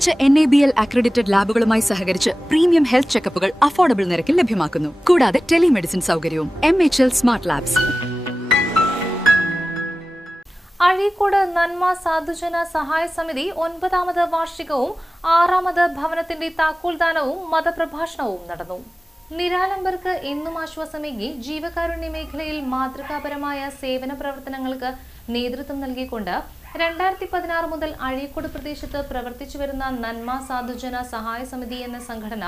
മികച്ച N A B L accredited ലാബുകളുമായി സഹകരിച്ച് premium health ചെക്കപ്പുകൾ affordable നിരക്കിൽ ലഭ്യമാക്കുന്നു. കൂടാതെ ടെലിമെഡിസിൻ സൗകര്യവും M H L smart labs Azhikode നന്മ സാധുജന സഹായ സമിതി ഒൻപതാമത് വാർഷികവും ആറാമത് ഭവനത്തിന്റെ താക്കോൽദാനവും മതപ്രഭാഷണവും നടന്നു. നിരാലംബർക്ക് എന്നും ആശ്വാസമേകി ജീവകാരുണ്യ മേഖലയിൽ മാതൃകാപരമായ സേവന പ്രവർത്തനങ്ങൾക്ക് നേതൃത്വം നൽകിക്കൊണ്ട് രണ്ടായിരത്തി പതിനാറ് മുതൽ അഴീക്കോട് പ്രദേശത്ത് പ്രവർത്തിച്ചു വരുന്ന നന്മ സാധുജന സഹായ സമിതി എന്ന സംഘടന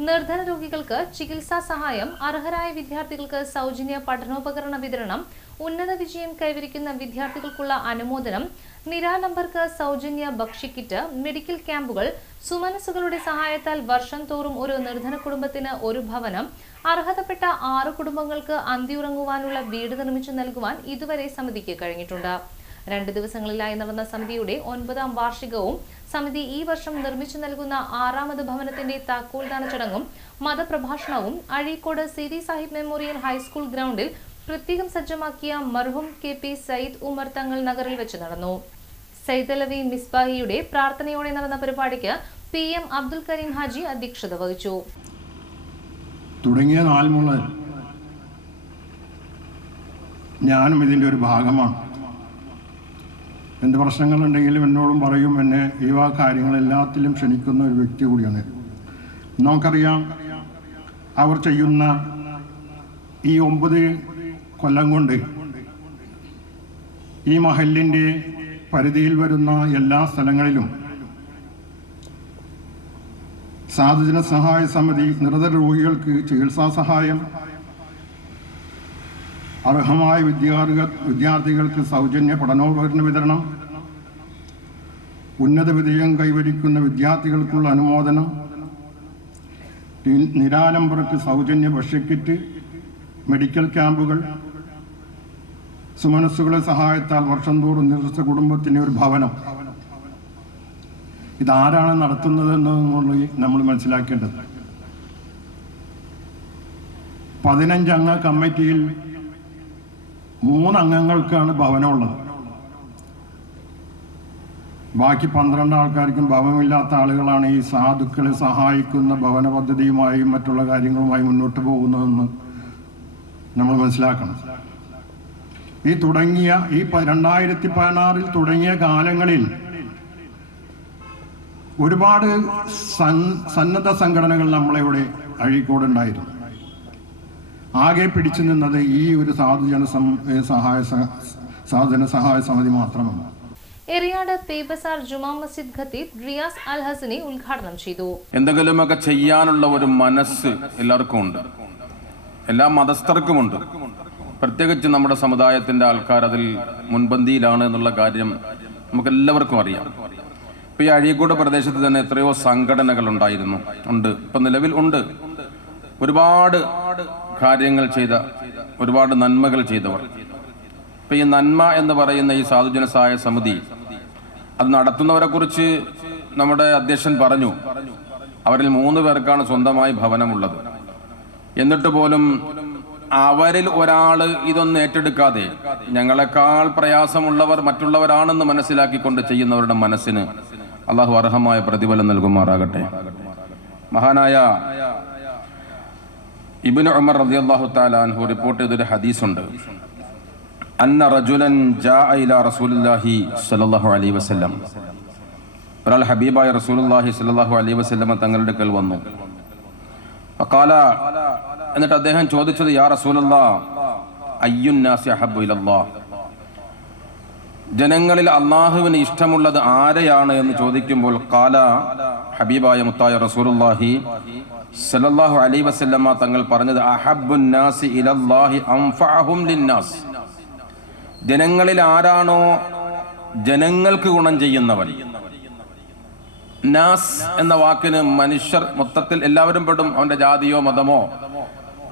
നിർധന രോഗികൾക്ക് ചികിത്സാ സഹായം അർഹരായ വിദ്യാർത്ഥികൾക്ക് സൗജന്യ പഠനോപകരണ വിതരണം ഉന്നത വിജയം കൈവരിക്കുന്ന വിദ്യാർത്ഥികൾക്കുള്ള അനുമോദനം നിരാലംബർക്ക് സൗജന്യ ഭക്ഷ്യക്കിറ്റ് മെഡിക്കൽ ക്യാമ്പുകൾ സുമനസുകളുടെ സഹായത്താൽ വർഷം തോറും ഒരു നിർധന കുടുംബത്തിന് ഒരു ഭവനം അർഹതപ്പെട്ട ആറ് കുടുംബങ്ങൾക്ക് അന്തിയുറങ്ങുവാനുള്ള വീട് നിർമ്മിച്ചു നൽകുവാൻ ഇതുവരെ സമിതിക്ക് കഴിഞ്ഞിട്ടുണ്ട്. രണ്ട് ദിവസങ്ങളിലായി നടന്ന സമിതിയുടെ ഒൻപതാം വാർഷികവും സമിതി ഈ വർഷം നിർമ്മിച്ചു നൽകുന്ന ആറാമത് ഭവനത്തിന്റെ താക്കോൽദാന ചടങ്ങും മതപ്രഭാഷണവും Azhikode Siri Sahib memorial high school ഗ്രൗണ്ടിൽ പ്രത്യേകം സജ്ജമാക്കിയ മർഹും കെ പി സയ്യിദ് ഉമർ തങ്ങൾ നഗറിൽ വെച്ച് നടന്നു. സൈദലവി മിസ്ബാഹിയുടെ പ്രാർത്ഥനയോടെ നടന്ന പരിപാടിക്ക് പി എം അബ്ദുൽ കരീം ഹാജി അധ്യക്ഷത വഹിച്ചു. തുടങ്ങിയ നാൾ മുതൽ ഞാനും ഇതിന്റെ ഒരു ഭാഗമാണ്. എന്ത് പ്രശ്നങ്ങളുണ്ടെങ്കിലും എന്നോടും പറയും എന്നെ ഈ വക കാര്യങ്ങളെല്ലാത്തിലും ക്ഷണിക്കുന്ന ഒരു വ്യക്തി കൂടിയാണ്. നമുക്കറിയാം അവർ ചെയ്യുന്ന ഈ ഒമ്പത് കൊല്ലം കൊണ്ട് ഈ മഹലിന്റെ പരിധിയിൽ വരുന്ന എല്ലാ സ്ഥലങ്ങളിലും സാധുജന സഹായ സമിതി നിർധന രോഗികൾക്ക് ചികിത്സാ സഹായം അർഹമായ വിദ്യാർത്ഥികൾ വിദ്യാർത്ഥികൾക്ക് സൗജന്യ പഠനോപകരണ വിതരണം ഉന്നത വിജയം കൈവരിക്കുന്ന വിദ്യാർത്ഥികൾക്കുള്ള അനുമോദനം നിരാലംബർക്ക് സൗജന്യ ഭക്ഷ്യക്കിറ്റ് മെഡിക്കൽ ക്യാമ്പുകൾ സുമനസ്സുകളെ സഹായത്താൽ വർഷം തോറും നിർദ്ദിഷ്ട കുടുംബത്തിന് ഒരു ഭവനം. ഇതാരാണ് നടത്തുന്നതെന്നുള്ളത് നമ്മൾ മനസ്സിലാക്കേണ്ടത്. പതിനഞ്ചംഗ കമ്മിറ്റിയിൽ മൂന്നംഗങ്ങൾക്കാണ് ഭവനമുള്ളത്. ബാക്കി പന്ത്രണ്ട് ആൾക്കാർക്കും ഭവനമില്ലാത്ത ആളുകളാണ് ഈ സാധുക്കളെ സഹായിക്കുന്ന ഭവന പദ്ധതിയുമായും മറ്റുള്ള കാര്യങ്ങളുമായി മുന്നോട്ട് പോകുന്നതെന്ന് നമ്മൾ മനസ്സിലാക്കണം. ഈ തുടങ്ങിയ ഈ രണ്ടായിരത്തി പതിനാറിൽ തുടങ്ങിയ കാലങ്ങളിൽ ഒരുപാട് സന്നദ്ധ സംഘടനകൾ നമ്മളിവിടെ അഴീക്കോടുണ്ടായിരുന്നു. ആകെ പിടിച്ചു നിന്നത് ഈ ഒരു സാധുജന സഹായ സാധുജന സഹായ സമിതി മാത്രമാണ്. എറിയാട് പേബസാർ ജുമാ മസ്ജിദ് ഖത്തീബ് റിയാസ് അൽ ഹസനി ഉദ്ഘാടനം ചെയ്തു. എന്തെങ്കിലുമൊക്കെ ചെയ്യാനുള്ള ഒരു മനസ്സ് എല്ലാവർക്കും ഉണ്ട്. എല്ലാ മതസ്ഥർക്കുമുണ്ട്. പ്രത്യേകിച്ച് നമ്മുടെ സമുദായത്തിന്റെ ആൾക്കാർ അതിൽ മുൻപന്തിയിലാണ് എന്നുള്ള കാര്യം നമുക്ക് എല്ലാവർക്കും അറിയാം. ഇപ്പൊ ഈ അഴീക്കോട് പ്രദേശത്ത് തന്നെ എത്രയോ സംഘടനകൾ ഉണ്ടായിരുന്നു. ഉണ്ട്. ഇപ്പൊ നിലവിൽ ഉണ്ട്. ഒരുപാട് കാര്യങ്ങൾ ചെയ്ത ഒരുപാട് നന്മകൾ ചെയ്തവർ. ഇപ്പൊ ഈ നന്മ എന്ന് പറയുന്ന ഈ സാധുജന സഹായ സമിതി അത് നടത്തുന്നവരെ കുറിച്ച് നമ്മുടെ അധ്യക്ഷൻ പറഞ്ഞു. അവരിൽ മൂന്ന് പേർക്കാണ് സ്വന്തമായി ഭവനമുള്ളത്. എന്നിട്ട് പോലും അവരിൽ ഒരാൾ ഇതൊന്നും ഏറ്റെടുക്കാതെ ഞങ്ങളെക്കാൾ പ്രയാസമുള്ളവർ മറ്റുള്ളവരാണെന്ന് മനസ്സിലാക്കിക്കൊണ്ട് ചെയ്യുന്നവരുടെ മനസ്സിന് അള്ളാഹു അർഹമായ പ്രതിഫലം നൽകുമാറാകട്ടെ. മഹാനായ ഇബിന് ഉമർ റളിയല്ലാഹു തആല അൻഹു റിപ്പോർട്ട് ചെയ്തൊരു ഹദീസുണ്ട്. അന്ന റജുലൻ ജാഅ ഇലാ റസൂലുള്ളാഹി സ്വല്ലല്ലാഹു അലൈഹി വസല്ലം. ഒരാൾ ഹബീബായ റസൂലുള്ളാഹി സ്വല്ലല്ലാഹു അലൈഹി വസല്ലമ തങ്ങളുടെ അടുക്കൽ വന്നു. ഫഖാല എന്നിട്ട് അദ്ദേഹം ചോദിച്ചത് യാ റസൂലല്ലാ അയ്യുൻ നാസി അഹബ്ബു ഇലല്ലാഹ്? ജനങ്ങളിൽ അള്ളാഹുവിന് ഇഷ്ടമുള്ളത് ആരെയാണ് എന്ന് ചോദിക്കുമ്പോൾ കാല ഹബീബായ മുത്തായ റസൂലുള്ളാഹി സല്ലല്ലാഹു അലൈഹി വസല്ലമ തങ്ങൾ പറഞ്ഞത് അഹബ്ബുൻ നാസി ഇലല്ലാഹി അൻഫഅഹും ലിന്നാസ്. ജനങ്ങളിൽ ആരാണോ ജനങ്ങൾക്ക് ഗുണം ചെയ്യുന്നവൻ? നാസ് എന്ന വാക്കിന് മനുഷ്യർ മൊത്തത്തിൽ എല്ലാവരും പെടും. അവന്റെ ജാതിയോ മതമോ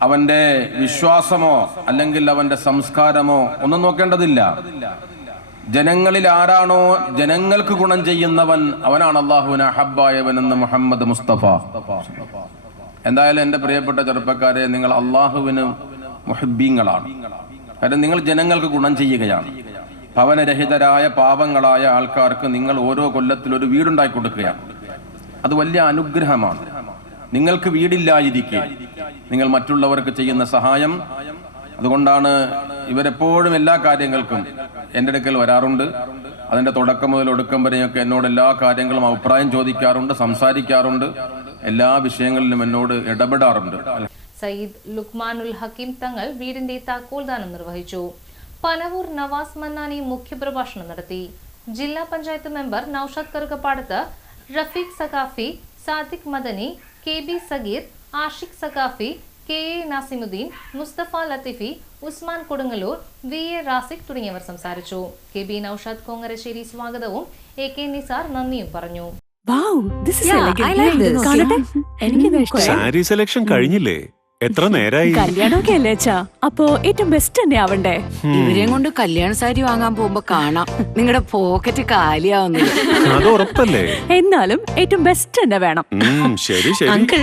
അവന്റെ വിശ്വാസമോ അല്ലെങ്കിൽ അവന്റെ സംസ്കാരമോ ഒന്നും നോക്കേണ്ടതില്ല. ജനങ്ങളിൽ ആരാണോ ജനങ്ങൾക്ക് ഗുണം ചെയ്യുന്നവൻ അവനാണ് അള്ളാഹുവിന് അഹബായവൻ എന്ന് മുഹമ്മദ് മുസ്തഫ. എന്തായാലും എന്റെ പ്രിയപ്പെട്ട ചെറുപ്പക്കാരെ നിങ്ങൾ അള്ളാഹുവിന് മുഹബീങ്ങളാണ് കാരണം നിങ്ങൾ ജനങ്ങൾക്ക് ഗുണം ചെയ്യുകയാണ്. ഭവനരഹിതരായ പാവങ്ങളായ ആൾക്കാർക്ക് നിങ്ങൾ ഓരോ കൊല്ലത്തിൽ ഒരു വീടുണ്ടാക്കി കൊടുക്കുകയാണ്. അത് വലിയ അനുഗ്രഹമാണ്. നിങ്ങൾക്ക് വീടില്ലായിരിക്കെ. നിങ്ങൾ മറ്റുള്ളവർക്ക് ചെയ്യുന്ന സഹായം അതുകൊണ്ടാണ് ഇവരെപ്പോഴും എല്ലാ കാര്യങ്ങൾക്കും എന്റെ അടുക്കൽ വരാറുണ്ട്. അതിന്റെ തുടക്കം മുതൽ ഒടുക്കം വരെയൊക്കെ എന്നോട് എല്ലാ കാര്യങ്ങളും അഭിപ്രായം ചോദിക്കാറുണ്ട് സംസാരിക്കാറുണ്ട്. എല്ലാ വിഷയങ്ങളിലും എന്നോട് ഇടപെടാറുണ്ട്. സയ്യിദ് ലുക്മാനുൽ ഹക്കീം തങ്ങൾ വീടിന്റെ താക്കോൽദാനം നിർവഹിച്ചു. പനവൂർ നവാസ് മന്നാനി മുഖ്യപ്രഭാഷണം നടത്തി. ജില്ലാ panchayat member Naushad Karukappadath Rafeeq Saqafi Sadiq Madani K B Sageer Ashiq Saqafi K A Nazimuddin Mustafa Latheefi Usman Kodungallur V A Raziq തുടങ്ങിയവർ സംസാരിച്ചു. കെ ബി നൌഷാദ് കോങ്ങരശ്ശേരി സ്വാഗതവും എ കെ നിസാർ നന്ദിയും പറഞ്ഞു. Wow, this is Yeah, elegant. I like this. കാണട്ടെ? എനിക്കിത് ഇഷ്ടമായി sari selection കഴിഞ്ഞില്ലേ? എത്ര നേരായി? കല്യാണമൊക്കെ അല്ലേ അച്ഛാ? അപ്പോ ഏറ്റവും ബെസ്റ്റ് തന്നെ ആവണ്ടേ? ഇവരെയും കൊണ്ട് കല്യാണ സാരി വാങ്ങാൻ പോകുമ്പോ കാണാം. നിങ്ങളുടെ പോക്കറ്റ് കാലിയാവുന്നത്. അത് ഉറപ്പല്ലേ? എന്നാലും ഏറ്റവും ബെസ്റ്റ് തന്നെ വേണം. ശരി ശരി. അങ്കിൾ